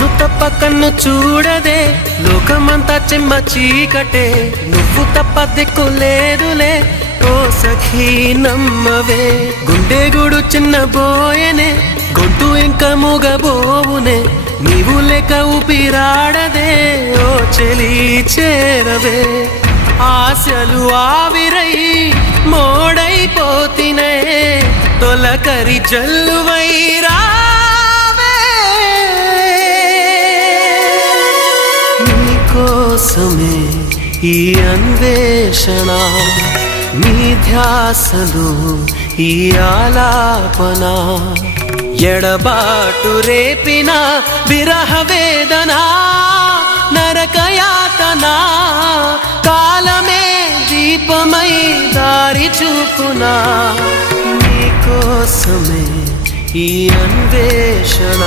నిన్ను తప్ప కన్ను చూడదే లోకమంతా చెమ్మ చీకటే నువ్వు తప్ప దిక్కు లేదులే ఓ సఖీ నమ్మవే గుండె గుడు చిన్న బోయనే గొంతు ఇంకా మూగబోవునే నీవు లేక ఊపిరాడదే ఓ చెలి చేరవే ఆశలు ఆవిరై మోడైపోతినే తొలకరి జల్లువైరా కోసమే ఈ అన్వేషణ నీ ధ్యాసలో ఈ ఆలాపన ఎడబాటు రేపిన విరహ వేదన నరకయాతన కాలమే దీపమై దారి చూపునా నీ కోసమే ఈ అన్వేషణ